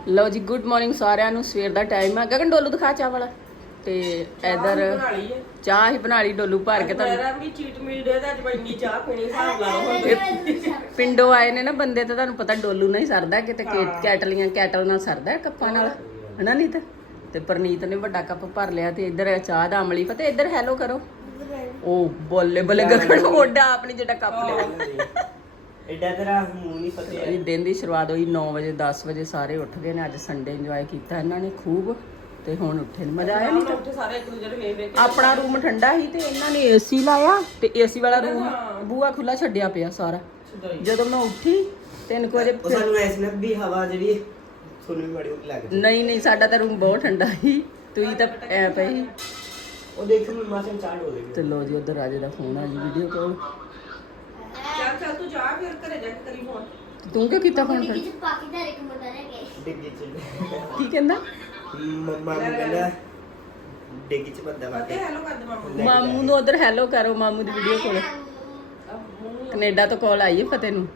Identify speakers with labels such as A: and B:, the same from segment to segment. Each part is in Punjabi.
A: ਲਓ ਜੀ ਗੁੱਡ ਮਾਰਨਿੰਗ ਸਾਰਿਆਂ ਨੂੰ। ਸਵੇਰ ਦਾ ਟਾਈਮ ਆ। ਗਗਨ ਡੋਲੂ ਦਿਖਾ ਚਾਹ ਵਾਲਾ। ਤੇ ਇਧਰ ਚਾਹ ਹੀ ਬਣਾ ਲਈ ਡੋਲੂ ਭਰ ਕੇ।
B: ਮੇਰਾ ਵੀ ਚੀਟ ਮੀਲ ਦੇ ਅੱਜ ਮੈਂ ਇੰਨੀ ਚਾਹ ਪੀਣੀ ਹਿਸਾਬ ਲਾ ਲਓ।
A: ਪਿੰਡੋਂ ਆਏ ਨੇ ਨਾ ਬੰਦੇ ਤੇ ਤੁਹਾਨੂੰ ਪਤਾ ਡੋਲੂ ਨਹੀਂ ਸਰਦਾ, ਕਿਤੇ ਕੈਟਲ ਨਾਲ ਸਰਦਾ ਕੱਪਾਂ ਨਾਲ, ਹਨਾ ਨਹੀਂ ਤੇ ਪਰਨੀਤ ਨੇ ਵੱਡਾ ਕੱਪ ਭਰ ਲਿਆ ਤੇ ਇੱਧਰ ਚਾਹ ਦਾ ਅਮਲੀ। ਪਤਾ ਇੱਧਰ ਹੈਲੋ ਕਰੋ। ਉਹ ਬੱਲੇ ਬੱਲੇ ਗਗਨ ਓਡਾ ਆਪਣੀ ਜਿਹੜਾ ਕੱਪ ਲਿਆ
B: ਐਡਾ ਤੇਰਾ ਮੂੰਹ ਨਹੀਂ ਫਤਿਆ।
A: ਇਹ ਦਿਨ ਦੀ ਸ਼ੁਰੂਆਤ ਹੋਈ 9 ਵਜੇ 10 ਵਜੇ ਸਾਰੇ ਉੱਠ ਗਏ ਨੇ। ਅੱਜ ਸੰਡੇ ਇੰਜੋਏ ਕੀਤਾ ਇਹਨਾਂ ਨੇ ਖੂਬ ਤੇ ਹੁਣ ਉੱਠੇ ਨੇ। ਮਜ਼ਾ ਆਇਆ ਨਹੀਂ?
B: ਉੱਥੇ ਸਾਰੇ ਇੱਕ ਦੂਜੇ ਨੂੰ ਵੇਖ ਵੇਖ
A: ਆਪਣਾ ਰੂਮ ਠੰਡਾ ਸੀ ਤੇ ਇਹਨਾਂ ਨੇ ਏਸੀ ਲਾਇਆ ਤੇ ਏਸੀ ਵਾਲਾ ਰੂਮ ਬੂਹਾ ਖੁੱਲਾ ਛੱਡਿਆ ਪਿਆ ਸਾਰਾ। ਜਦੋਂ ਮੈਂ ਉੱਠੀ 3 ਵਜੇ
B: ਸਾਨੂੰ ਐਸ ਨਾ ਵੀ ਹਵਾ ਜਿਹੜੀ ਤੁਹਾਨੂੰ ਵੀ ਬੜੀ ਲੱਗਦੀ।
A: ਨਹੀਂ ਸਾਡਾ ਤਾਂ ਰੂਮ ਬਹੁਤ ਠੰਡਾ ਸੀ। ਤੁਸੀਂ ਤਾਂ ਐ ਪਈ
B: ਉਹ ਦੇਖ ਮੰਮਾ ਸੇ ਚਾਹ ਹੋ ਗਈ।
A: ਤੇ ਲੋ ਜੀ ਉਧਰ ਰਾਜੇ ਦਾ ਫੋਨ ਆ ਜੀ, ਵੀਡੀਓ ਕਾਲ।
B: ਚੱਲ ਤੂੰ ਜਾ ਫਿਰ ਘਰੇ ਜਾ ਕੇ ਕਰੀ ਫੋਨ।
A: ਤੂੰ ਕਿਉਂ ਕੀਤਾ ਫੋਨ ਫਿਰ?
B: ਡਿੱਗੀ ਚ
A: ਕੀ ਕਹਿੰਦਾ?
B: ਮੰਮਾ ਨੂੰ ਕਹਿੰਦਾ ਡਿੱਗੀ ਚ ਬੰਦਾ ਵਾ ਕੇ ਹੈਲੋ ਕਰ ਦੇ ਮਾਮੂ ਨੂੰ।
A: ਮਾਮੂ ਨੂੰ ਉਧਰ ਹੈਲੋ ਕਰੋ। ਮਾਮੂ ਦੀ ਵੀਡੀਓ ਕਾਲ ਕੈਨੇਡਾ ਤੋਂ ਕਾਲ ਆਈ ਹੈ ਫਤਿਹ ਨੂੰ।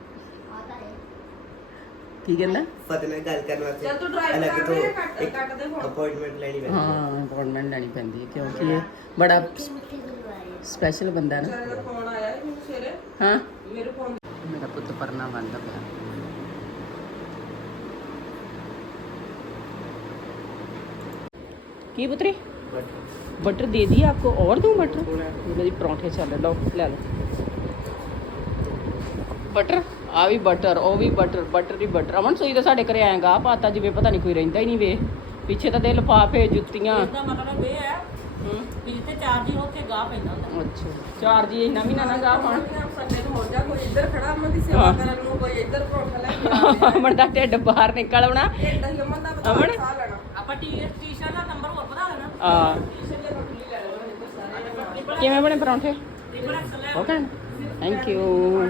A: ਕੀ ਕਹਿੰਦਾ?
B: ਫਤਿਹ ਨਾਲ ਗੱਲ ਕਰਨ ਵਾਸਤੇ ਚੱਲ ਤੂੰ ਡਰਾਈਵ ਕਰ ਦੇ ਕੱਟ ਦੇ ਫੋਨ। ਅਪਾਇੰਟਮੈਂਟ ਲੈਣੀ ਪੈਂਦੀ।
A: ਹਾਂ ਅਪਾਇੰਟਮੈਂਟ ਲੈਣੀ ਪੈਂਦੀ ਹੈ ਕਿਉਂਕਿ ਇਹ ਬੜਾ ਸਪੈਸ਼ਲ ਬੰਦਾ ਨਾ।
B: ਮੇਰਾ ਫੋਨ ਆਇਆ ਮੈਨੂੰ ਸਵੇਰੇ।
A: ਹਾਂ
B: ਮੇਰੇ ਫੋਨ
A: ਮੇਰਾ ਪੁੱਤ ਪਰਨਾ ਬੰਦਾ ਪਿਆ। ਕੀ ਪੁੱਤਰੀ? बटर दे दिया आपको? और दूं बटर? मेरी परौंठे चल लो, ले लो बटर। आ भी बटर, ओ भी बटर, बटर ही बटर। अमन सोई तो साढ़े घरे आए गाह पाता जिवें पता नहीं कोई रहिंदा ही नहीं। वे पिछे तो दे लिफाफे जुत्तियां।
B: मतलब ये है ਤੇ ਚਾਰਜ ਹੋ ਕੇ ਗਾਹ ਪੈਂਦਾ ਹੁੰਦਾ।
A: अच्छा चार्ज ही ना महीना ना गाह पाण।
B: ਸੰਡੇ ਨੂੰ ਹੋ ਜਾ ਕੋਈ ਇੱਧਰ ਖੜਾ ਅਮਨ ਦੀ ਸੇਵਾ ਕਰਨ ਨੂੰ, ਕੋਈ ਇੱਧਰ ਪਰੌਂਠਾ ਲੈ ਕੇ ਆ।
A: अमन दा ढिड बाहर निकल आउणा।
B: ਢਿੱਡ ਹੀ ਅਮਨ ਦਾ ਬਤਾ
A: ਅਮਨ?
B: ਸਾਹ ਲੈਣਾ। ਆਪਾਂ ਟੀ-ਸ਼ਰਟ ਦਾ ਨੰਬਰ ਹੋਰ ਵਧਾ ਲੈਣਾ।
A: ਆ
B: ਟੀ-ਸ਼ਰਟ ਦੇ ਰੋਟੀ ਲੈ ਲੈਣਾ ਇੱਧਰ ਸਾਰੇ।
A: ਕਿਵੇਂ ਬਣੇ ਪਰੌਂਠੇ? Okay thank you.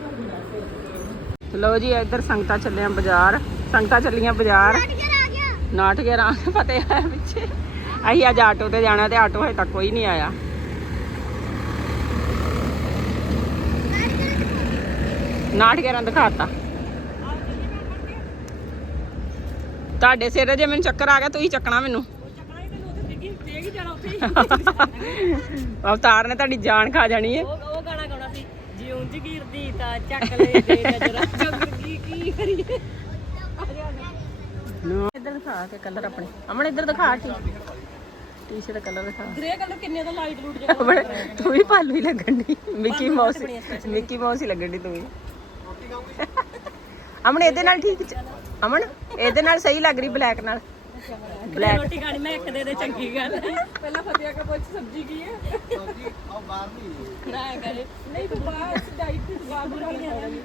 A: ਚਲੋ ਜੀ ਇੱਧਰ ਸੰਗਤਾਂ ਚੱਲੇ ਆ ਬਾਜ਼ਾਰ। ਸੰਗਤਾਂ ਚੱਲੀਆਂ ਬਾਜ਼ਾਰ। ਨਾਟ ਗਿਆ ਰਾਂ ਫਤਿਹ ਆਇਆ ਪਿੱਛੇ। ਅਸੀਂ ਅੱਜ ਆਟੋ ਤੇ ਜਾਣਾ ਤੇ ਆਟੋ ਹਜੇ ਤੱਕ ਕੋਈ ਨਹੀਂ ਆਇਆ। ਨਾਟ ਗਿਆ ਰਾਂ ਦਿਖਾਤਾ ਤੁਹਾਡੇ ਸਿਰ। ਜੇ ਮੈਨੂੰ ਚੱਕਰ ਆ ਗਿਆ ਤੁਸੀਂ ਚੱਕਣਾ ਮੈਨੂੰ। ਅਵਤਾਰ ਨੇ ਤੁਹਾਡੀ ਜਾਨ ਖਾ ਜਾਣੀ ਹੈ।
B: ਉਹ ਗਾਣਾ ਗਾਉਣਾ ਸੀ ਜਿਉਂ ਜਗੀਰਦੀ ਤਾਂ ਚੱਕ ਲੈ ਦੇ ਨਜ਼ਰ ਚੱਕਰ ਕੀ ਕਰੀਏ।
A: ਇੱਧਰ ਦਿਖਾ ਕੇ ਕਲਰ ਆਪਣੇ। ਅਮਨ ਇੱਧਰ ਦਿਖਾ ਟੀ-ਸ਼ਰਟ ਕਲਰ ਦਿਖਾ।
B: ਗ੍ਰੇ ਕਲਰ ਕਿੰਨੇ ਦਾ ਲਾਈਟ ਲੂਟ ਜਿਹਾ।
A: ਅਮਨ ਤੂੰ ਵੀ ਭਾਲੂ ਹੀ ਲੱਗਣ ਦੀ। ਮਿੱਕੀ ਮਾਊਸ ਹੀ ਲੱਗਣ ਦੀ ਤੂੰ ਵੀ। ਅਮਨ ਇਹਦੇ ਨਾਲ ਠੀਕ ਅਮਨ ਇਹਦੇ ਨਾਲ ਸਹੀ ਲੱਗ ਰਹੀ ਬਲੈਕ ਨਾਲ।
B: ਬਲੈਕ ਰੋਟੀ ਖਾਣੀ ਮੈਂ ਇੱਕ ਦੇ ਚੰਗੀ ਗੱਲ। ਪਹਿਲਾਂ ਫਤਿਆ ਕਾ ਪੁੱਛ ਸਬਜ਼ੀ ਕੀ ਹੈ?
C: ਸਬਜ਼ੀ ਆ ਬਾਹਰ ਨਹੀਂ
B: ਨਾ ਕਰੇ ਨਹੀਂ ਤੂੰ ਬਾਹਰ ਡਾਈਟ ਤੇ ਬਾਹਰ ਬਣ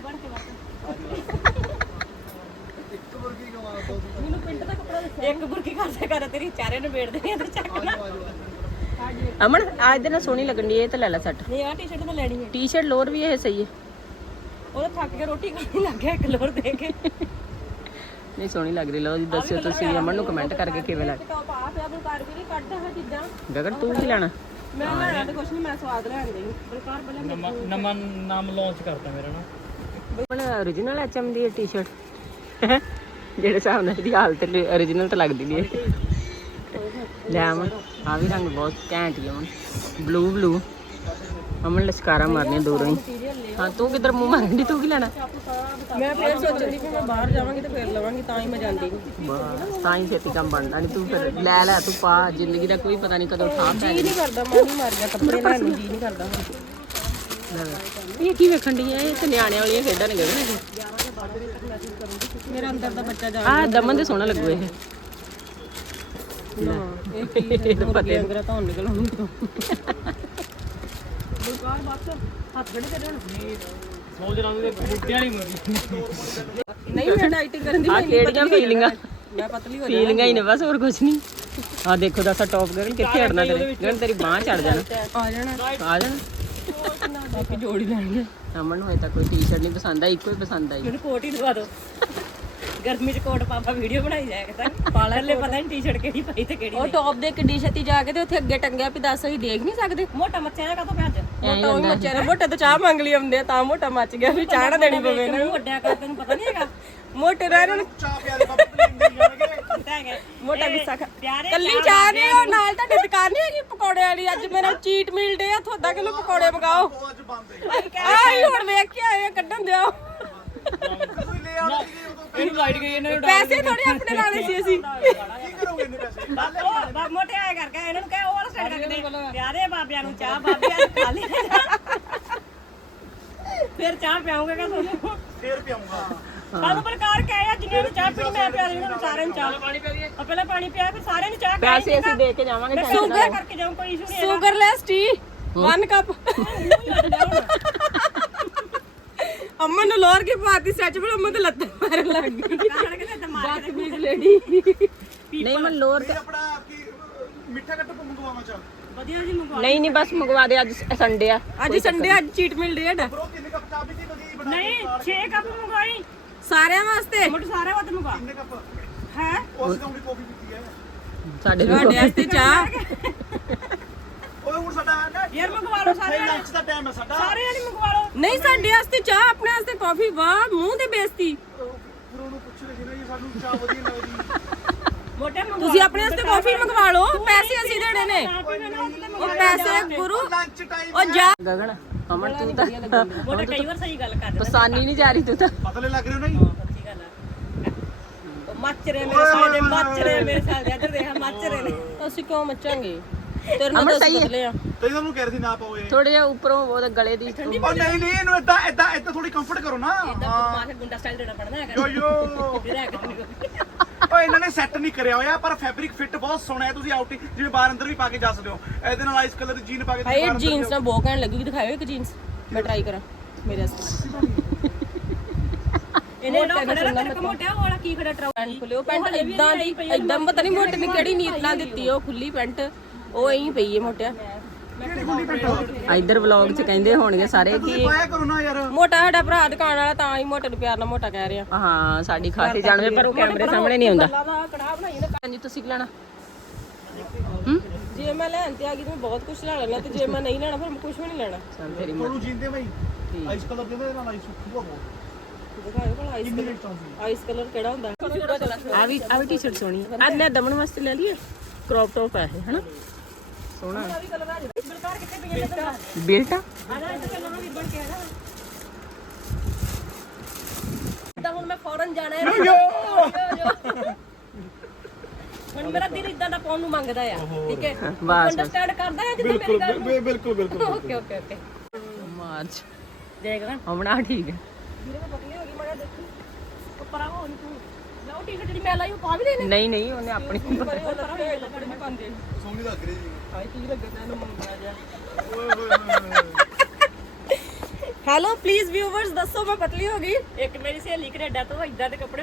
B: ਕੇ
C: ਇੱਕ ਮੁਰਗੀ ਕਮਾ ਦੋ
B: ਮੈਨੂੰ ਪਿੰਡ ਦਾ ਕੱਪੜਾ ਦੱਸਿਆ। ਇੱਕ ਬੁਰਕੀ ਖਾਸੇ ਕਰ ਤੇਰੀ ਚਾਰੇ ਨੂੰ ਵੇੜ ਦੇਣੀ ਤੇ ਚੱਕ।
A: ਅਮਨ ਆ ਇਹਦੇ ਨਾਲ ਸੋਹਣੀ ਲੱਗਣੀ। ਇਹ ਤਾਂ ਲੈ ਲੈ ਸੱਟ।
B: ਨਹੀਂ ਆ ਟੀ-ਸ਼ਰਟ ਤਾਂ ਲੈਣੀ ਹੈ।
A: ਟੀ-ਸ਼ਰਟ ਲੋਅਰ ਵੀ ਇਹ ਸਹੀ ਹੈ।
B: ਉਹ ਥੱਕ ਕੇ ਰੋਟੀ ਖਾਣੀ ਲੱਗ ਗਿਆ ਇੱਕ ਲੋਰ ਦੇ ਕੇ।
A: ਨਹੀਂ ਸੋਹਣੀ ਲੱਗ ਰਹੀ। ਲਓ ਜੀ ਦੱਸਿਓ ਤੁਸੀਂ ਅਮਨ ਨੂੰ ਕਮੈਂਟ ਕਰਕੇ ਕਿਵੇਂ ਲੱਗ।
B: ਟੌਪ ਆ ਪਿਆ ਬਲਕਾਰ ਵੀ ਨਹੀਂ ਕੱਢਦਾ ਹੈ ਚੀਜ਼ਾਂ।
A: ਗਗਨ ਤੂੰ ਕੀ ਲੈਣਾ?
B: ਮੈਂ ਲੈਣਾ ਤੇ ਕੁਛ ਨਹੀਂ, ਮੈਂ ਸਵਾਦ ਲੈਣ ਗਈ ਬਲਕਾਰ ਪਹਿਲਾਂ
C: ਨਵਾਂ ਨਾਮ ਲਾਂਚ ਕਰਤਾ ਮੇਰਾ ਨਾ।
A: ਅਮਨ origignal HM ਦੀ ਟੀ-ਸ਼ਰਟ ਜਿਹੜੇ ਹਿਸਾਬ ਨਾਲ ਇਹਦੀ ਹਾਲਤ origignal ਤਾਂ ਲੱਗਦੀ ਨਹੀਂ ਹੈ। ਲੈ ਅਮਨ ਆ ਵੀ ਰੰਗ ਬਹੁਤ ਘੈਂਟ ਹੀ ਅਮਨ। ਬਲੂ ਅਮਨ ਲਸ਼ਕਾਰਾ ਮਾਰਨੇ ਦੂਰੋਂ ਹੀ। ਹਾਂ ਤੂੰ ਕਿੱਧਰ ਮੂੰਹ ਮਾਰਨ ਦੀ? ਤੂੰ ਕੀ ਲੈਣਾ?
B: ਮੈਂ ਫੇਰ ਸੋਚਣ ਦੀ ਕਿ ਮੈਂ ਬਾਹਰ ਜਾਵਾਂਗੀ ਤੇ ਫੇਰ ਲਵਾਂਗੀ ਤਾਂ ਹੀ ਮੈਂ ਜਾਂਦੀ ਨਹੀਂ।
A: ਬਸ ਤਾਂ ਹੀ ਛੇਤੀ ਕੰਮ ਬਣਦਾ ਨਹੀਂ। ਤੂੰ ਫਿਰ ਲੈ ਤੂੰ ਪਾ। ਜ਼ਿੰਦਗੀ ਦਾ ਕੋਈ ਪਤਾ ਨਹੀਂ ਕਦੋਂ ਠਾਹ ਪੈ
B: ਜੀ ਨਹੀਂ ਕਰਦਾ, ਮੈਂ ਨਹੀਂ ਮਾਰ ਗਿਆ ਕੱਪੜੇ ਲੈਣ ਨੂੰ ਜੀ ਨਹੀਂ ਕਰਦਾ ਹੁਣ।
A: ਇਹ ਕੀ ਵੇਖਣ ਦੀ ਹੈ? ਇਹ ਤੇ ਨਿਆਣਿਆਂ ਵਾਲੀਆਂ ਖੇਡਾਂ ਨੇ ਗਗਨ।
B: ਮੇਰਾ ਅੰਦਰ ਦਾ ਬੱਚਾ ਜਾ
A: ਆ ਦਮਨ ਦੇ ਸੋਹਣਾ ਲੱਗੂ ਇਹ।
B: ਇਹ ਕੀ ਮੁਰਗੇ ਅੰਗਰਾ ਤਾਂ ਨਿਕਲ ਹੁਣ ਤੋਂ। ਬਲਕਾਰ ਬਸ ਹੱਥ ਗੜੇ ਤੇ ਹੁਣ
C: ਸੋਚ ਰਾਂ ਦੇ ਬੁੱਢਿਆਂ ਵਾਲੀ ਮੁਰਗੀ।
B: ਨਹੀਂ ਮੈਂ ਡਾਈਟਿੰਗ ਕਰਨ ਦੀ।
A: ਆ ਕਿਹੜੀਆਂ ਫੀਲਿੰਗਾਂ?
B: ਮੈਂ ਪਤਲੀ ਹੋ
A: ਫੀਲਿੰਗਾਂ ਹੀ ਨੇ ਬਸ, ਹੋਰ ਕੁਝ ਨਹੀਂ। ਆ ਦੇਖੋ ਦੱਸਾ ਟੌਪ ਗਗਨ ਕਿੱਥੇ ਅੜਨਾ ਤੇਰੇ। ਗਗਨ ਤੇਰੀ ਬਾਂਹ ਚੜ ਜਾਣਾ।
B: ਆ ਜਾਣਾ
A: ਆ ਜਾਣਾ।
B: ਬਾਕੀ ਜੋੜੀ ਲੈਣਗੇ।
A: ਅਮਨ ਨੂੰ ਹਜੇ ਤੱਕ ਕੋਈ ਟੀ-ਸ਼ਰਟ ਨਹੀਂ ਪਸੰਦ ਆਈ। ਇੱਕੋ ਹੀ ਪਸੰਦ ਆਈ।
B: ਮੈਨੂੰ ਕੋਟ ਹੀ ਦਵਾ ਦਿਓ। ਗਰਮੀ ਚ ਕੋਟ ਪਾਪਾ ਵੀਡੀਓ ਬਣਾਈ ਜਾਏਗਾ ਤਾਂ ਪਾਲਰ ਲੈ ਪਤਾ ਨਹੀਂ ਟੀ-ਸ਼ਰਟ ਕਿਹੜੀ ਪਾਈ ਤੇ ਕਿਹੜੀ। ਉਹ ਟੌਪ ਦੇ ਕਿੱਡੀ ਛੇਤੀ ਜਾ ਕੇ ਤੇ ਉੱਥੇ ਅੱਗੇ ਟੰਗਿਆ ਵੀ ਦੱਸ ਅਸੀਂ ਦੇਖ ਨਹੀਂ ਸਕਦੇ। ਮੋਟਾ ਮੱਚਿਆ ਕਾ ਤੋਂ ਭੱਜ। ਮੋਟਾ ਉਹ ਮੱਚਿਆ ਨਾ। ਮੋਟਾ ਤਾਂ ਚਾਹ ਮੰਗ ਲਈ ਆਉਂਦੇ ਤਾਂ ਮੋਟਾ ਮੱਚ ਗਿਆ ਵੀ ਚਾਹ ਨਾ ਦੇਣੀ ਪਵੇ ਇਹਨਾਂ ਨੂੰ। ਵੱਡਿਆ ਕਰ ਤੈਨੂੰ ਪਤਾ ਨਹੀਂ ਹੈਗਾ। ਮੋਟੇ ਦਾ ਇਹਨਾਂ ਨੂੰ
C: ਚਾਹ ਪਿਆਰੇ ਬਾਬਾ ਪਲੀਂਦੇ ਜਾਣਗੇ।
B: ਮੋਟਾ ਗੁੱਸਾ ਕੱਲੀ ਚਾਹ ਨਹੀਂ ਉਹ ਨਾਲ ਤੁਹਾਡੀ ਦੁਕਾਨ ਨਹੀਂ ਹੈਗੀ ਪਕੌੜੇ ਵਾਲੀ ਅੱਜ ਮੇਰਾ ਚੀਟ ਮੀਲ ਡੇ ਆ ਤੁਹਾਡਾ ਕਿਲੋ ਪਕੌੜੇ ਮੰਗਾਓ
C: ਅੱਜ ਬੰਦ ਹੈ
B: ਆਹੀ ਹੁਣ ਵੇਖ ਕੇ ਆਏ ਆ, ਕੱਢਣ ਦਿਓ
C: ਕੋਈ ਲੈ ਆਉਣੀ
D: ਇਹਨੂੰ ਲਾਈਟ ਗਈ ਇਹਨਾਂ ਨੂੰ
B: ਪੈਸੇ ਥੋੜੇ ਆਪਣੇ ਲਾਣੇ ਸੀ ਅਸੀਂ
C: ਕੀ ਕਰੋਗੇ ਇੰਨੇ ਪੈਸੇ
B: ਉਹ ਮੋਟੇ ਆਏ ਕਰਕੇ ਇਹਨਾਂ ਨੂੰ ਕਹੇ ਉਹ ਵਾਲਾ ਸਾਈਡ ਰੱਖ ਦੇ ਪਿਆਰੇ ਬਾਬਿਆਂ ਨੂੰ ਚਾਹ ਬਾਬਿਆਂ ਨੂੰ ਖਾ ਲਈ ਫਿਰ ਚਾਹ ਪਿਆਉਂਗੇ ਕਾ ਤੁਹਾਨੂੰ
C: ਫੇਰ ਪਿਆਉਂਗਾ
B: ਸਾਨੂੰ ਪ੍ਰਕਾਰ ਕਹੇ ਆ ਜਿੰਨੇ ਨੂੰ ਚਾਹ ਪੀਣੀ ਮੈਂ ਪਿਆ ਇਹਨਾਂ ਨੂੰ ਸਾਰਿਆਂ ਨੂੰ ਚਾਹ
D: ਪਾਣੀ ਪੈ ਗਿਆ
B: ਪਹਿਲਾਂ ਪਾਣੀ ਪਿਆ ਫਿਰ ਸਾਰਿਆਂ ਨੂੰ ਚਾਹ
A: ਪੈਸੇ ਅਸੀਂ ਦੇ ਕੇ ਜਾਵਾਂਗੇ
B: ਸ਼ੂਗਰ ਕਰਕੇ ਜਾਉਂ ਕੋਈ ਇਸ਼ੂ ਨਹੀਂ ਸ਼ੂਗਰਲੈਸ ਟੀ 1 ਕੱਪ ਅੰਮਾ ਨੂੰ ਲੋਰ ਕੇ ਪਾਤੀ ਸੱਚ ਬਲ ਅੰਮਾ ਤੇ ਲੱਤਾਂ ਮਾਰਨ ਲੱਗ ਗਈ ਬਦਤਮੀਜ਼ ਲੇਡੀ
A: ਨਹੀਂ ਮੈਂ ਲੋਰ ਤੇ
C: ਆਪਣਾ ਕੀ ਮਿੱਠਾ ਕੱਟ ਮੰਗਵਾਵਾਂ ਚਾ
B: ਵਧੀਆ ਜੀ ਮੰਗਵਾ
A: ਨਹੀਂ ਨਹੀਂ ਬਸ ਮੰਗਵਾ ਦੇ ਅੱਜ ਸੰਡੇ ਆ
B: ਅੱਜ ਸੰਡੇ ਅੱਜ ਚੀਟ ਮਿਲ ਰਹੀ ਹੈ
C: ਬਰੋ 3 ਕੱਪ ਚਾਹ ਵੀ ਦੀ ਵਧੀਆ ਬਣਾ
B: ਨਹੀਂ 6 ਕੱਪ ਮੰਗਵਾਈ ਸਾਰਿਆਂ ਵਾਸਤੇ ਮੋਟੇ ਸਾਰੇ ਵਾਸਤੇ ਮੰਗਵਾ
C: 3 ਕੱਪ
B: ਹੈ
C: ਉਸ ਤੋਂ ਵੀ ਕਾਫੀ ਪੀਤੀ ਹੈ
A: ਸਾਡੇ
B: ਤੁਹਾਡੇ ਵਾਸਤੇ ਚਾਹ
C: ਓਏ ਹੁਣ ਸਾਡਾ ਹੈ ਨਾ
B: ਯਾਰ ਮੰਗਵਾ ਲਓ ਸਾਰੇ
C: ਲੰਚ ਦਾ ਟਾਈਮ ਹੈ ਸਾਡਾ
B: ਸਾਰੇ ਜਣੇ ਮੰਗਵਾ ਲਓ ਨਹੀਂ ਸਾਡੇ ਵਾਸਤੇ ਚਾਹ ਆਪਣੇ ਵਾਸਤੇ ਕਾਫੀ ਵਾਹ ਮੂੰਹ ਤੇ ਬੇਇੱਜ਼ਤੀ
C: ਫਿਰ ਉਹਨੂੰ ਪੁੱਛ ਰਹੇ ਨਾ ਜੀ ਸਾਨੂੰ ਚਾਹ ਵਧੀਆ ਲੱਗਦੀ
B: ਮੋਟੇ ਤੁਸੀਂ ਆਪਣੇ ਵਾਸਤੇ ਕਾਫੀ ਮੰਗਵਾ ਲਓ ਪੈਸੇ ਅਸੀਂ ਦੇਣੇ ਨੇ ਉਹ ਪੈਸੇ ਗੁਰੂ
C: ਲੰਚ ਟਾਈਮ
B: ਉਹ ਜਾ
A: ਗਗਨ ਅਮਨ ਤੂੰ ਤਾਂ
B: ਮੋਟੇ ਕਈ ਵਾਰ ਸਹੀ ਗੱਲ ਕਰ
A: ਪਸਾਨੀ ਨਹੀਂ ਜਾ ਰਹੀ ਤੂੰ ਤਾਂ
C: ਪਤਲੇ ਲੱਗ ਰਹੇ ਹੋ ਨਾ ਜੀ
B: ਸੱਚੀ ਗੱਲ ਆ ਉਹ ਮੱਚ ਰਹੇ ਮੇਰੇ ਸਾਲੇ ਮੱਚ ਰਹੇ ਮੇਰੇ ਸਾਲੇ ਇੱਧਰ ਦੇਖ ਮੱਚ ਰਹੇ ਨੇ ਅਸੀਂ ਕਿਉਂ ਮੱਚਾਂਗੇ ਤੇਰੇ ਨਾਲ
A: ਅਮਨ
B: ਦੱਸ
A: ਸਹੀ ਹੈ।
B: ਬਦਲੇ ਆ
C: ਤੇ ਤੁਹਾਨੂੰ ਕਹਿ ਰਹੀ ਸੀ ਨਾ ਪਾਓ ਇਹ
A: ਥੋੜੇ ਜਿਹਾ ਉੱਪਰੋਂ ਉਹਦੇ ਗਲੇ ਦੀ
C: ਉਹ ਨਹੀਂ ਨਹੀਂ ਇਹਨੂੰ ਏਦਾਂ ਥੋੜੀ ਕੰਫਰਟ ਕਰੋ ਨਾ
B: ਮਾਥੇ ਗੁੰਡਾ ਸਟਾਈਲ ਦੇਣਾ ਪੜਨਾ ਹੈਗਾ
C: ਯੋ ਯੋ ਓਏ ਇਹਨਾਂ ਨੇ ਸੈੱਟ ਨਹੀਂ ਕਰਿਆ ਹੋਇਆ ਪਰ ਫੈਬਰਿਕ ਫਿੱਟ ਬਹੁਤ ਸੋਹਣਾ ਹੈ ਤੁਸੀਂ ਆਊਟ ਜਿਵੇਂ ਬਾਹਰ ਅੰਦਰ ਵੀ ਪਾ ਕੇ ਜਾ ਸਕਦੇ ਹੋ ਇਹਦੇ ਨਾਲ ਆਈਸ ਕਲਰ ਦੀ ਜੀਨ ਪਾ ਕੇ ਤੁਸੀਂ
B: ਹਾਏ
C: ਬਾਹਰ ਅੰਦਰ
B: ਜੀਨਸ ਨਾਲ ਬਹੁਤ ਕਹਿਣ ਲੱਗੀ ਦਿਖਾਇਓ ਇੱਕ ਜੀਨਸ ਮੈਂ ਟਰਾਈ ਕਰਾਂ ਮੇਰੇ ਵਾਸਤੇ ਇਹਨੇ ਨਾ ਖੜਾ ਮੋਟਿਆ ਵਾਲਾ ਕੀ ਖੜਾ ਟਰਾਊਜ਼ਰ ਖੁੱਲਿਓ ਪੈਂਟ ਇਦਾਂ ਦੀ ਇਦਾਂ ਪਤਾ ਨਹੀਂ ਮੋਟੇ ਨੇ ਕਿਹੜੀ ਨੀਤ ਨਾਲ ਦਿੱਤੀ ਉਹ ਖੁੱਲੀ ਪੈਂਟ ਉਹ ਐਂ ਪਈ ਹੈ ਮੋਟਿਆ
A: ਇੱਧਰ ਵਲੌਗ 'ਚ ਕਹਿੰਦੇ ਹੋਣਗੇ ਸਾਰੇ
C: ਤੁਸੀਂ
A: ਕਿ
C: ਪਾਇਆ ਕਰੋ ਨਾ ਯਾਰ
B: ਮੋਟਾ ਸਾਡਾ ਭਰਾ ਦੁਕਾਨ ਵਾਲਾ ਤਾਂ ਹੀ ਮੋਟੇ ਨੂੰ ਪਿਆਰ ਨਾਲ ਮੋਟਾ ਕਹਿ ਰਿਹਾ
A: ਹਾਂ ਸਾਡੀ ਖਾਸੀ ਜਾਣਵੇ ਪਰ ਉਹ ਕੈਮਰੇ ਸਾਹਮਣੇ ਨਹੀਂ ਆਉਂਦਾ
B: ਗੱਲਾਂ ਦਾ ਕੜਾਹ ਬਣਾਈ ਨਾ
A: ਹਾਂਜੀ ਤੁਸੀਂ ਕੀ ਲੈਣਾ
B: ਜੇ ਮੈਂ ਲੈਣ ਤੇ ਆ ਗਈ ਤਾਂ ਮੈਂ ਬਹੁਤ ਕੁਝ ਲੈ ਲੈਣਾ ਤੇ ਜੇ ਮੈਂ ਨਹੀਂ ਲੈਣਾ ਫਿਰ ਮੈਂ ਕੁਝ ਵੀ ਨਹੀਂ ਲੈਣਾ
A: ਚੱਲ ਤੇਰੀ
C: ਤੁਹਾਨੂੰ ਜੀਨ ਦੇ ਭਾਈ ਆਈਸ ਕਲਰ ਦੇ ਦੇ ਨਾਲ ਆਈਸ ਸੁੱਕੂਗਾ ਬਹੁਤ
B: ਦਿਖਾਇਓ ਭਲਾ ਆਈਸ
C: ਕਿੰਨੇ ਰੇਟ ਚਾਹੁੰਦੀ
B: ਆਈਸ ਕਲਰ ਕਿਹੜਾ ਹੁੰਦਾ
A: ਆ ਵੀ ਟੀ-ਸ਼ਰਟ ਸੋਹਣੀ ਹੈ ਅੱਜ ਮੈਂ ਦਮਨ ਵਾਸਤੇ ਲੈ ਲਈ ਕ੍ਰੌਪ ਟੌਪ ਹੈ ਇਹ ਹਨਾ ਸੋਹਣਾ
B: ਆ ਵੀ ਕਲਰ ਆ ਜਾ ਬਿਲਕਾਰ ਕਿੱਥੇ ਪਈਆਂ ਨੇ ਤਾਂ
A: ਬੇਲਟ ਆ
B: ਆ ਜਾ ਇੱਥੇ ਚੱਲਣਾ ਵੀ ਬਣ ਕੇ ਆ ਜਾ ਤਾਂ ਹੁਣ ਮੈਂ ਫੌਰਨ ਜਾਣਾ ਹੈ ਹੁਣ ਮੇਰਾ ਦਿਲ ਇਦਾਂ ਦਾ ਪਾਉਣ ਨੂੰ ਮੰਗਦਾ ਆ ਠੀਕ ਹੈ
A: ਬਸ
B: ਅੰਡਰਸਟੈਂਡ ਕਰਦਾ ਹੈ ਜਿੱਦਾਂ ਮੇਰੀ ਗੱਲ
C: ਬਿਲਕੁਲ ਬਿਲਕੁਲ
B: ਓਕੇ ਓਕੇ ਓਕੇ
A: ਮਾਰਚ
B: ਦੇਖਦਾ
A: ਹਮਣਾ ਠੀਕ ਹੈ
B: ਵੀਰੇ ਮੈਂ ਪਤਲੀ ਹੋ ਗਈ ਮਾੜਾ ਦੇਖੀ ਉਹ ਪਰਾਂ ਹੋ ਨਹੀਂ ਤੂੰ ਲਓ ਟੀ-ਸ਼ਰਟ ਜਿਹੜੀ ਮੈਂ ਲਾਈ ਉਹ ਪਾ ਵੀ ਦੇਣੇ
A: ਨਹੀਂ ਨਹੀਂ ਉਹਨੇ ਆਪਣੀ
B: ਪਰੇ ਉਹ ਪਰਾਂ ਹੋਏ ਲੱਕੜ ਨਹੀਂ ਪਾਉਂਦੇ
C: ਸੋਹਣੀ ਲੱਗ ਰਹੀ ਜੀ
B: ਹਾਏ ਕੀ ਲੱਗਦਾ ਇਹਨੂੰ ਮੰਗਣਾ ਜਾ
C: ਓਏ ਹੋਏ
B: ਹੈਲੋ ਪਲੀਜ਼ ਵਿਊਵਰਸ ਦੱਸੋ ਮੈਂ ਪਤਲੀ ਹੋ ਗਈ ਇੱਕ ਮੇਰੀ ਸਹੇਲੀ ਕੈਨੇਡਾ ਤੋਂ ਇਦਾਂ ਦੇ ਕੱਪੜੇ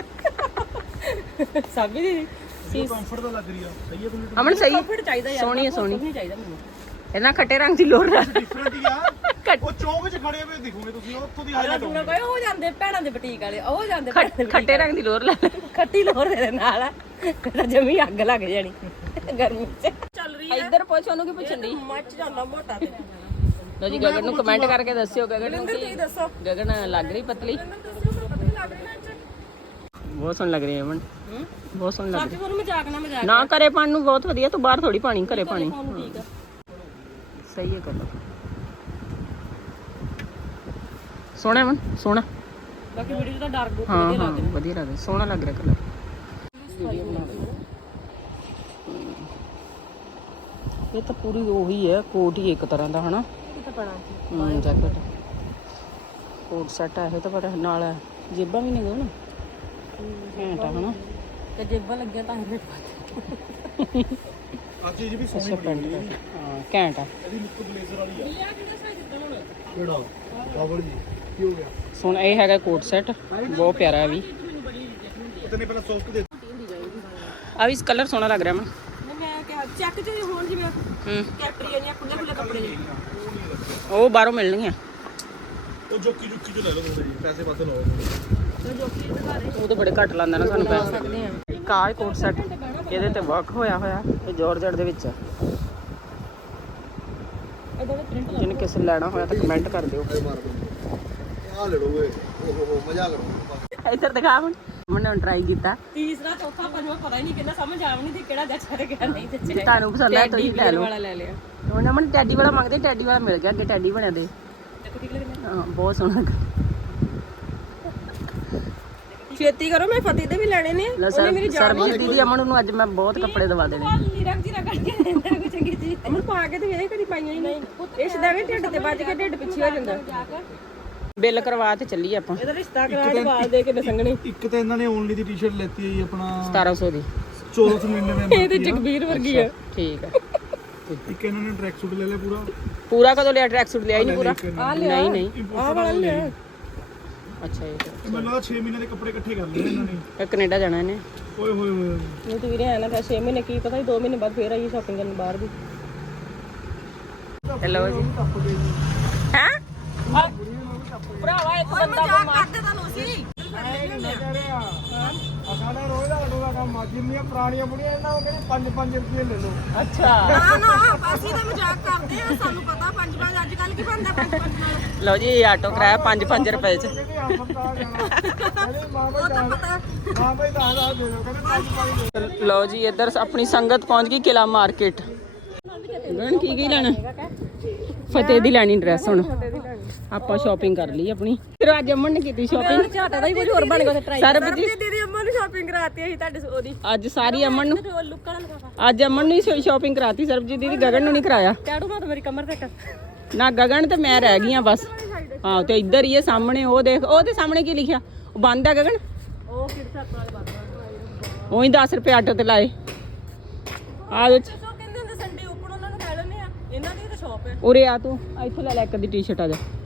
B: ਪਾ ਸਾਬੀ ਦੀ
C: ਇਹ ਕੰਫਰਟ ਤਾਂ ਲੱਗ ਰਹੀ ਆ ਸਹੀ ਹੈ ਤੁਹਾਨੂੰ
A: ਅਮਨ ਸਹੀ
B: ਕੰਫਰਟ ਚਾਹੀਦਾ ਯਾਰ
A: ਸੋਹਣੀ ਹੈ ਸੋਹਣੀ
B: ਨਹੀਂ ਚਾਹੀਦਾ ਮੈਨੂੰ
A: ਇਹਨਾਂ ਖੱਟੇ ਰੰਗ ਦੀ ਲੋਰ ਲੈ
C: ਡਿਫਰੈਂਟ ਹੀ ਆ ਉਹ ਚੌਂਕ 'ਚ ਖੜੇ ਹੋਏ ਦਿਖੋਗੇ ਤੁਸੀਂ ਉੱਥੋਂ ਦੀ ਹਾਈਲਾਈਟ
B: ਤੂੰ ਕੋਈ ਉਹ ਜਾਂਦੇ ਭੈਣਾਂ ਦੇ ਬੁਟੀਕ ਵਾਲੇ ਉਹ ਜਾਂਦੇ
A: ਖੱਟੇ ਰੰਗ ਦੀ ਲੋਰ ਲੈ
B: ਖੱਟੀ ਲੋਰ ਦੇ ਨਾਲ ਤਾਂ ਜਮੀ ਅੱਗ ਲੱਗ ਜਾਣੀ ਗਰਮੀ ਚ ਚੱਲ ਰਹੀ ਹੈ
A: ਇੱਧਰ ਪੁੱਛ ਉਹਨੂੰ ਕੀ ਪੁੱਛਣ ਦੀ
B: ਮੱਚ ਜਾਂਦਾ ਮੋਟਾ ਤੇ
A: ਲੋ ਜੀ ਗਗਨ ਨੂੰ ਕਮੈਂਟ ਕਰਕੇ ਦੱਸਿਓ ਗਗਨ ਨੂੰ
B: ਤੁਸੀਂ ਦੱਸੋ
A: ਗਗਨ ਲੱਗ ਰਹੀ ਪਤਲੀ
B: ਪਤਲੀ ਲੱਗ ਰਹੀ ਨਾ ਇੰਚ
A: ਬਹੁਤ ਸੋਹਣੀ ਲੱਗ ਰਹੀ ਹੈ ਅਮਨ ਬਹੁਤ ਸੋਹਣੀ ਲੱਗ
B: ਸੱਚ ਬੋਲ ਮਜ਼ਾਕ ਨਾ ਮਜ਼ਾਕ
A: ਰਹੀ ਨਾ ਕਰੇ ਪਾਣ ਨੂੰ ਬਹੁਤ ਵਧੀਆ ਤੂੰ ਬਾਹਰ ਥੋੜੀ ਪਾਣੀ ਘਰੇ ਪਾਣੀ
B: ਨੂੰ ਠੀਕ ਆ
A: ਸਹੀ ਹੈ ਕਲਰ ਸੋਹਣਾ ਅਮਨ ਸੋਹਣਾ
B: ਬਾਕੀ ਵੀਡੀਓ ਤਾਂ ਡਾਰਕ ਬੁੱਕ
A: ਹਾਂ ਹਾਂ ਵਧੀਆ ਲੱਗ ਰਿਹਾ ਸੋਹਣਾ ਲੱਗ ਰਿਹਾ ਕਲਰ ਇਹ ਤਾਂ ਪੂਰੀ ਉਹੀ ਹੈ ਕੋਟ ਹੀ ਇੱਕ ਤਰ੍ਹਾਂ ਦਾ ਹਨਾ
B: ਕਿੱਥੇ ਪਣਾ
A: ਜੈਕਟ ਕੋਟ ਸੈਟ ਹੈ ਇਹ ਤਾਂ ਪਰ ਨਾਲ ਜੇਬਾਂ ਵੀ ਨਹੀਂ ਗਏ ਨਾ ਘੈਂਟ ਆ ਹਨਾ
B: ਤੇ ਜੇਬਾਂ ਲੱਗਿਆ ਤਾਂ ਇਹਨੇ
C: ਆ ਚੀਜ਼ ਵੀ ਸੋਹਣੀ
A: ਅੱਛਾ ਪੈਂਟ ਹਾਂ ਘੈਂਟ ਆ
C: ਇਹਦੀ ਲੁੱਕ ਬਲੇਜ਼ਰ ਵਾਲੀ ਆ ਕਿਹੜਾ ਕਾਵਲ ਜੀ ਕੀ ਹੋ ਗਿਆ
A: ਸੋਹਣਾ ਇਹ ਹੈਗਾ ਕੋਟ ਸੈਟ ਬਹੁਤ ਪਿਆਰਾ ਹੈ ਵੀ
C: ਇਤਨੇ ਪਹਿਲਾਂ ਸੌਫਟ ਦੇ
A: ਆ ਵੀ ਇਸ ਕਲਰ ਸੋਹਣਾ ਲੱਗ ਰਿਹਾ ਮੈਨੂੰ
B: ਮੈਂ ਕਿਹਾ ਚੈੱਕ ਤੇ ਹੋਣ ਜਿਵੇਂ
A: ਹੂੰ
B: ਕੈਪਰੀਆਂ ਜਾਂ ਖੁੱਲੇ ਖੁੱਲੇ ਕੱਪੜੇ ਜਿਹੇ
A: ਉਹ ਬਾਹਰੋਂ ਮਿਲਣਗੀਆਂ
C: ਉਹ ਜੋਕੀ ਜੁਕੀ ਚ ਲੈ ਲਓ ਥੋੜੇ ਜੀ ਪੈਸੇ ਵੱਧ ਲਾਓ
A: ਉਹ ਤਾਂ ਬੜੇ ਘੱਟ ਲਾਉਂਦਾ ਨਾ ਸਾਨੂੰ ਪੈਸੇ
B: ਸਕਦੇ ਆ
A: ਇੱਕ ਆਹ ਕੋਟ ਸੈਟ ਇਹਦੇ ਤੇ ਵਰਕ ਹੋਇਆ ਹੋਇਆ ਇਹ ਜਾਰਜਟ ਦੇ ਵਿੱਚ ਆ
B: ਇਹਦਾ ਤਾਂ ਪ੍ਰਿੰਟ
A: ਜਿਹਨੇ ਕਿਸੇ ਲੈਣਾ ਹੋਇਆ ਤਾਂ ਕਮੈਂਟ ਕਰ ਦਿਓ
C: ਆ ਲੈ ਲਓ ਓਏ ਓਹੋ ਮਜ਼ਾ ਕਰੋ
A: ਇੱਧਰ ਦਿਖਾ ਹੁਣ ਮੈਂ ਟਰਾਈ ਕੀਤਾ
B: ਤੀਸਰਾ ਚੌਥਾ ਪੰਜਵਾਂ ਪਤਾ ਹੀ ਨਹੀਂ ਕਿੰਨਾ ਸਮਝ ਆਵ ਨਹੀਂ ਤੇ ਕਿਹੜਾ ਜੱਚਾ ਤੇ ਕਿਹੜਾ ਨਹੀਂ ਜੱਚਿਆ
A: ਤੁਹਾਨੂੰ ਪਸੰਦ ਆ ਤੁਸੀਂ ਲੈ ਲਓ
B: ਵਾਲਾ ਲੈ ਲਿਆ
A: ਉਹਨਾਂ ਮਨ ਟੈਡੀ ਵਾਲਾ ਮੰਗਦੇ ਟੈਡੀ ਵਾਲਾ ਮਿਲ ਗਿਆ ਅੱਗੇ ਟੈਡੀ ਬਣਿਆ ਦੇ
B: ਦੇਖੋ ਠੀਕ ਲੱਗਦਾ
A: ਹਾਂ ਬਹੁਤ ਸੋਹਣਾ
B: ਛੇਤੀ ਕਰੋ ਮੈਂ ਫਤਿਹ ਦੇ ਵੀ ਲੈਣੇ ਨੇ ਉਹਨੇ ਮੇਰੀ ਜਾਨ
A: ਸਰਬਜੀਤ ਦੀਦੀ ਅਮਨ ਨੂੰ ਅੱਜ ਮੈਂ ਬਹੁਤ ਕੱਪੜੇ ਦਵਾ ਦੇਣੇ
B: ਲੀਰਕ ਜੀ ਕੱਢ ਕੇ ਦਿੰਦਾ ਕੋਈ ਚੰਗੀ ਚੀਜ਼ ਅਮਨ ਪਾ ਕੇ ਤੇ ਵੇਖ ਕਦੀ ਪਾਈਆਂ ਹੀ ਨਹੀਂ ਇਸ ਦਾ ਵੀ ਢਿੱਡ ਤੇ ਵੱਜ ਕੇ ਢਿੱਡ ਪਿੱਛੇ ਹੋ ਜਾਂਦਾ
A: ਬਿੱਲ ਕਰਵਾ ਤੇ ਚੱਲੀ ਆਪਾਂ
B: ਇਹਦਾ ਰਿਸ਼ਤਾ ਕਰਾ ਕੇ ਵਾਲ ਦੇ ਕੇ ਨਸੰਗਣੇ
C: ਇੱਕ ਤਾਂ ਇਹਨਾਂ ਨੇ ਓਨਲੀ ਦੀ ਟੀ-ਸ਼ਰਟ ਲੈਤੀ ਹੈ ਜੀ ਆਪਣਾ
A: 1700 ਦੀ
C: 1400 ਮਹੀਨੇ ਦੇ
B: ਇਹ ਤੇ ਜਗਬੀਰ ਵਰਗੀ ਆ
A: ਠੀਕ ਹੈ
C: ਇੱਕ ਇਹਨਾਂ ਨੇ ਟਰੈਕ ਸੂਟ ਲੈ ਲਿਆ ਪੂਰਾ
A: ਪੂਰਾ ਕਦੋਂ ਲਿਆ ਟਰੈਕ ਸੂਟ ਲਿਆ ਹੀ ਨਹੀਂ ਪੂਰਾ ਨਹੀਂ ਨਹੀਂ
B: ਆਹ ਵਾਲਾ ਲੈ
A: ਅੱਛਾ ਇਹ ਤਾਂ।
C: ਮੈਨੂੰ ਲੱਗਦਾ 6 ਮਹੀਨੇ ਦੇ ਕੱਪੜੇ ਇਕੱਠੇ ਕਰ ਲਏ ਇਹਨਾਂ ਨੇ
A: ਫਿਰ ਕੈਨੇਡਾ ਜਾਣਾ ਇਹਨੇ
C: ਓਏ ਹੋਏ ਹੋਏ
B: ਨਹੀਂ ਤੂੰ ਵੀਰੇ ਆਣਾ ਤਾਂ 6 ਮਹੀਨੇ ਕੀ ਪਤਾ 2 ਮਹੀਨੇ ਬਾਅਦ ਫੇਰ ਆਈ ਸ਼ਾਪਿੰਗ ਕਰਨ ਬਾਹਰ ਦੀ
A: ਹੈਲੋ ਜੀ ਹੈ ਭਰਾਵਾ ਇੱਕ ਬੰਦਾ ਬਿਮਾਰ
C: ਅਸਾਡਾ ਰੋਜ਼ ਦਾ ਵੱਡੂਗਾ ਕੰਮ ਆ ਜਿੰਨੀਆਂ ਪੁਰਾਣੀਆਂ ਬੁੜੀਆਂ ਇਹਨਾਂ ਉਹ ਕਹਿੰਦੀ 5-5 ਰੁਪਏ ਲੈ ਲਓ
A: ਅੱਛਾ
B: ਨਾ ਅਸੀਂ ਤਾਂ ਮਜ਼ਾਕ ਕਰਦੇ ਆ ਸਾਨੂੰ ਪਤਾ 5-5 ਅੱਜ ਕੱਲ ਕੀ ਬਣਦਾ 5-5 ਨਾਲ
A: ਲਓ ਜੀ ਆਟੋ ਕਿਰਾਇਆ 5-5 ਰੁਪਏ ਚ
C: ਕਹਿੰਦੀ ਹਸਪਤਾਲ ਜਾਣਾ ਕਹਿੰਦੀ ਮਾਂ ਬਾਈ 10 ਦੇ ਦਿਓ ਕਹਿੰਦੇ 5
A: ਲਓ ਜੀ ਇੱਧਰ ਆਪਣੀ ਸੰਗਤ ਪਹੁੰਚ ਗਈ ਕਿਲਾ ਮਾਰਕੀਟ ਗਣ ਕੀ ਲੈਣਾ ਫਤਿਹ ਦੀ ਲੈਣੀ ਡਰੈਸ ਹੁਣ ਆਪਾਂ ਸ਼ਾਪਿੰਗ ਕਰ ਲਈ ਆਪਣੀ ਫਿਰ ਅੱਜ ਅਮਨ ਨੇ ਕੀਤੀ ਸ਼ਾਪਿੰਗ
B: ਝਾਟਾ ਦਾ ਹੀ ਕੁਝ ਹੋਰ ਬਣ ਗਿਆ ਤੇ ਟਰਾਈ
A: ਸਰਬਜੀਤ
B: ਦੀਦੀ ਅੰਮਾ ਨੂੰ ਸ਼ਾਪਿੰਗ ਕਰਾਤੀ ਅਸੀਂ ਤੁਹਾਡੇ ਉਹਦੀ
A: ਅੱਜ ਸਾਰੀ ਅਮਨ ਨੂੰ
B: ਲੁੱਕ ਵਾਲਾ ਲਗਾਵਾ
A: ਅੱਜ ਅਮਨ ਨੂੰ ਹੀ ਸ਼ਾਪਿੰਗ ਕਰਾਤੀ ਸਰਬਜੀਤ ਦੀਦੀ ਗਗਨ ਨੂੰ ਨਹੀਂ ਕਰਾਇਆ
B: ਟੈਟੂ ਮਾ ਤਾਂ ਮੇਰੀ ਕਮਰ ਤੱਕ
A: ਨਾ ਗਗਨ ਤੇ ਮੈਂ ਰਹਿ ਗਈਆਂ ਬਸ ਹਾਂ ਤੇ ਇੱਧਰ ਹੀ ਹੈ ਸਾਹਮਣੇ ਉਹ ਦੇਖ ਉਹਦੇ ਸਾਹਮਣੇ ਕੀ ਲਿਖਿਆ ਉਹ ਬੰਦ ਹੈ ਗਗਨ
B: ਉਹ ਕਿਹੜੇ ਸਾਥ ਵਾਲੇ ਬਾਤ
A: ਉਹੀ 10 ਰੁਪਏ ਆਟੋ ਤੇ ਲਾਏ ਆ ਵਿੱਚ
B: ਕਹਿੰਦੇ ਹੁੰਦੇ ਸੰਡੇ ਓਪਨ ਉਹਨਾਂ ਨੂੰ ਲੈ ਲੈਣੇ ਆ ਇਹਨਾਂ ਦੀ ਤਾਂ ਸ਼ਾਪ ਹੈ
A: ਉਰੇ ਆ ਤੂੰ ਇੱਥੋਂ ਲੈ ਲੈ ਇੱਕ ਦੀ ਟੀ-ਸ਼ਰਟ ਆ ਜਾ